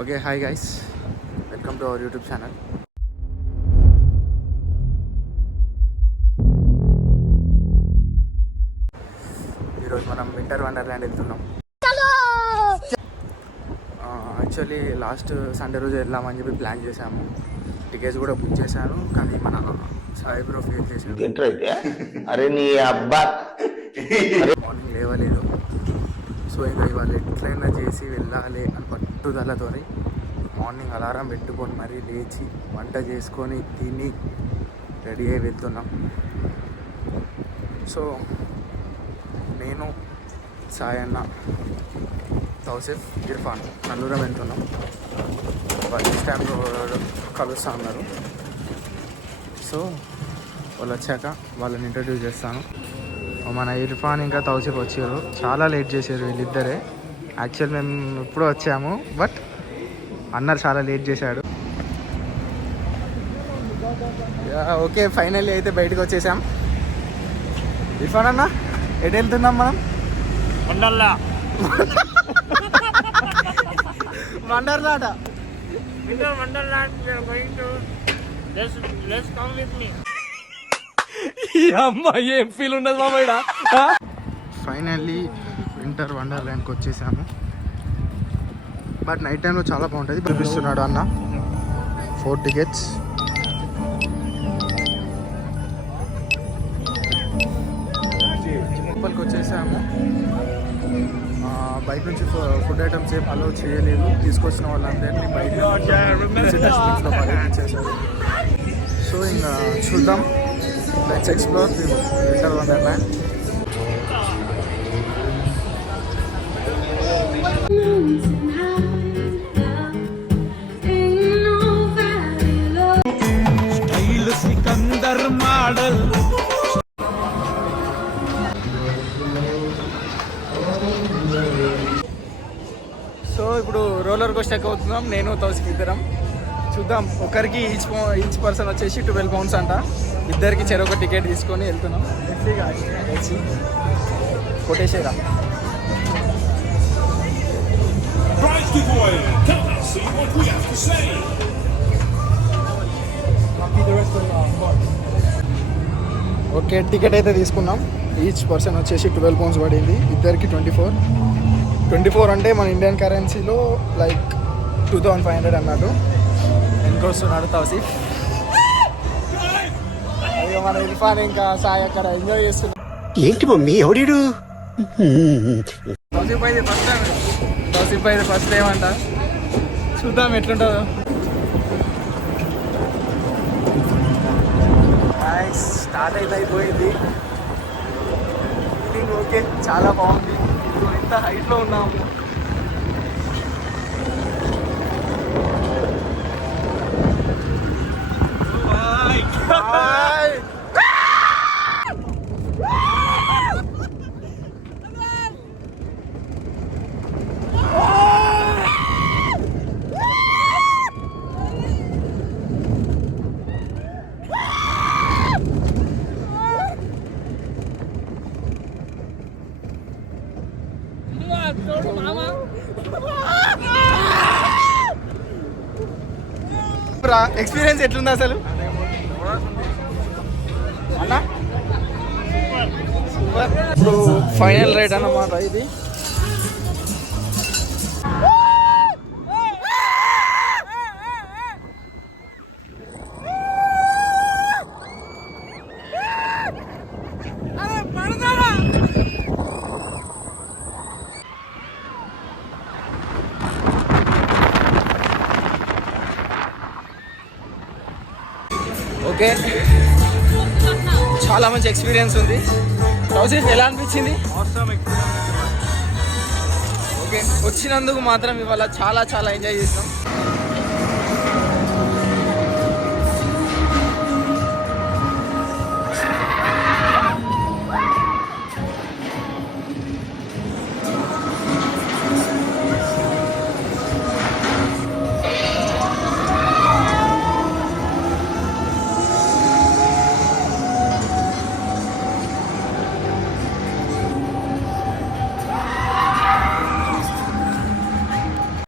Okay hi guys, welcome to our YouTube channel. ఈరోజు మనం winter wonderland వెళ్తున్నాం. Actually last Sunday రోజు వెళ్దామని చెప్పి ప్లాన్ చేశాము. టికెట్స్ కూడా బుక్ చేశాను, కానీ మన సాయి బ్రో ఫేల్ చేశాను. అరే నీ అబ్బా మార్నింగ్ లేవలేదు. సో ఇంకా ఇవాళ ఎట్లయినా చేసి వెళ్ళాలి అని పట్టుదలతో మార్నింగ్ అలారం పెట్టుకొని మరీ లేచి వంట చేసుకొని తిని రెడీ అయి వెళ్తున్నాం. సో నేను సాయన్న, తౌసిఫ్, ఇర్ఫాన్ నలుగురం వెళ్తున్నాం. వాళ్ళు ఈ టైంలో కలుస్తూ ఉన్నారు. సో వాళ్ళు వచ్చాక వాళ్ళని ఇంట్రడ్యూస్ చేస్తాను. మన ఇర్ఫాన్ ఇంకా తౌసిఫ్ వచ్చారు. చాలా లేట్ చేశారు వీళ్ళిద్దరే. యాక్చువల్ మేము ఇప్పుడు వచ్చాము, బట్ అన్నారు చాలా లేట్ చేశాడు. ఓకే, ఫైనల్లీ అయితే బయటకు వచ్చేసాం. ఇర్ఫాన్ అన్న, ఎటు వెళ్తున్నాం మనం? వండర్లాట. ఏం ఫీల్ ఉండదు మామయ్య. ఫైనల్లీ వింటర్ వండర్ల్యాండ్కి వచ్చేసాము. బట్ నైట్ టైంలో చాలా బాగుంటుంది. చూపిస్తున్నాడు అన్న 4 టికెట్స్. లోపలికి వచ్చేసాము. బయట నుంచి ఫుడ్ ఐటమ్స్ ఏం అలౌ చేయలేదు. తీసుకొచ్చిన వాళ్ళందరినీ బయట పర్యటించేశారు. సో ఇంకా చూద్దాం. Let's explore the winter wonderland. Sikandar model. So ఇప్పుడు రోలర్ కోస్టర్ ఎక్కుతున్నాం. నేను తౌసిఫ్ ఇద్దరం. చూద్దాం, ఒకరికి ఈచ్ పర్సన్ వచ్చేసి 12 pounds అంట. ఇద్దరికి చెరొక టికెట్ తీసుకొని వెళ్తున్నాం. వచ్చి కొట్టేసేరా. ఓకే, టికెట్ అయితే తీసుకున్నాం. ఈచ్ పర్సన్ వచ్చేసి 12 pounds పడింది. ఇద్దరికి 24 అంటే మన ఇండియన్ కరెన్సీలో లైక్ 2500 అన్నట్టు. వస్తున్నాడు తౌసిఫ్. అయ్యో, మన ఇర్ఫాన్ ఇంకా సాయి అక్కడ ఎంజాయ్ చేస్తున్నాడు. ఏంటి మమ్మీ ఎవడు? తౌసిఫ్ అయితే ఫస్ట్ టైం అంట. చూద్దాం ఎట్లుంటుందో. స్టార్ట్ అయితే అయిపోయింది. ఫీలింగ్ ఓకే, చాలా బాగుంది. ఇంత హైట్లో ఉన్నాము. ఎక్స్పీరియన్స్ ఎట్లుంది అసలు? ఇప్పుడు ఫైనల్ రైడ్ అన్నమాట ఇది. ఓకే, చాలా మంచి ఎక్స్పీరియన్స్ ఉంది. తౌసిఫ్ ఎలా అనిపించింది? ఓకే, వచ్చినందుకు మాత్రం ఇవాళ చాలా చాలా ఎంజాయ్ చేసినాం.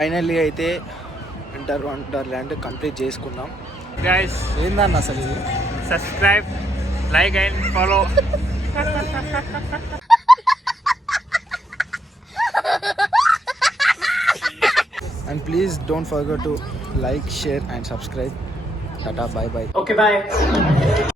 ఫైనల్లీ అయితే వింటర్ వండర్ల్యాండ్ కంప్లీట్ చేసుకున్నాం. guys, ఏందన్న అసలు ఇది? subscribe, like and follow. And please don't forget to like, share and subscribe. Tata, bye bye. Okay, bye.